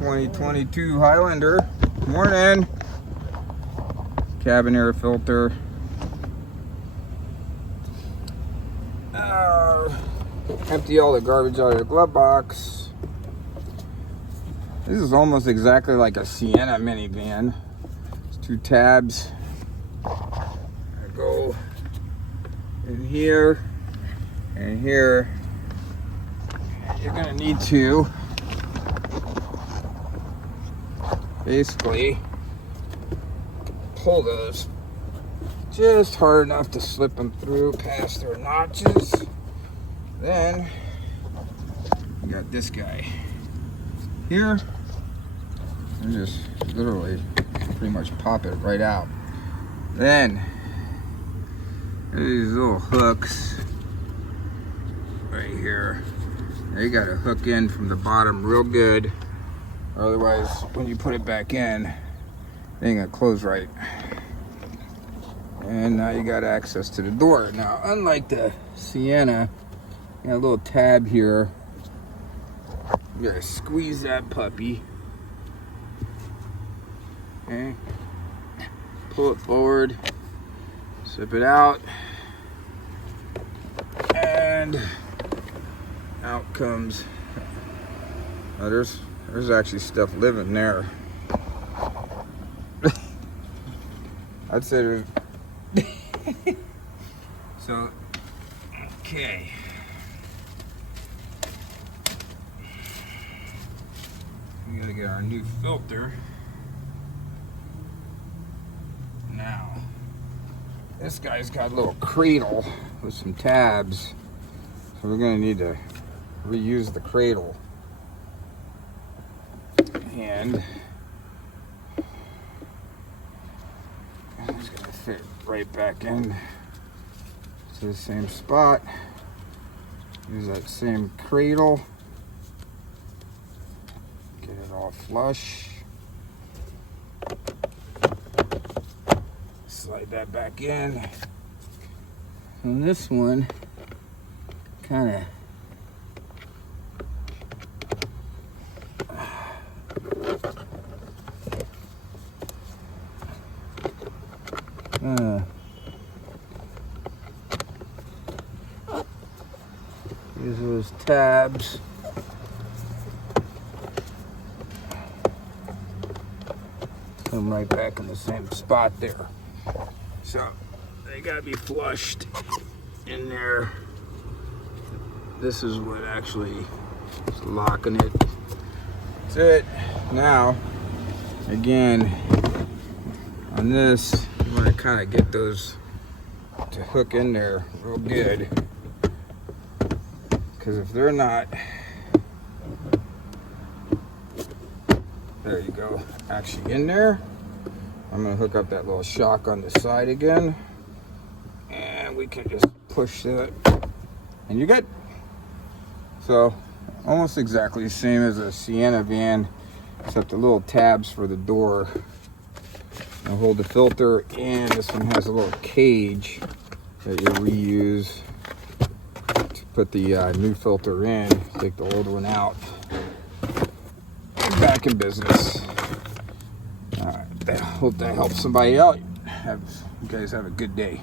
2022 Highlander. Morning. Cabin air filter. Empty all the garbage out of the glove box. This is almost exactly like a Sienna minivan. It's 2 tabs. I go in here and here. You're gonna need to basically pull those just hard enough to slip them through past their notches. Then you got this guy here, and just literally pretty much pop it right out. Then these little hooks right here. Now you gotta hook in from the bottom real good, or otherwise when you put it back in, it ain't gonna close right. And now you got access to the door. Now, unlike the Sienna, you got a little tab here. You gotta squeeze that puppy. Okay. Pull it forward, slip it out, and out comes. Oh, there's actually stuff living there. I'd say there's. So, okay. We gotta get our new filter. Now, this guy's got a little cradle with some tabs. So we're gonna need to reuse the cradle. And it's gonna fit right back in to the same spot. Use that same cradle. Get it all flush. Slide that back in. And this one kind of use those tabs. Come right back in the same spot there. So they gotta be flushed in there. This is what actually is locking it. That's it. Now, again, on this, you want to kind of get those to hook in there real good. Because if they're not, there you go, actually in there, I'm going to hook up that little shock on the side again. And we can just push that, and you're good. So, almost exactly the same as a Sienna van, except the little tabs for the door will hold the filter, and this one has a little cage that you reuse to put the new filter in. Take the old one out. Back in business. All right, I hope that helps somebody out. You guys have a good day.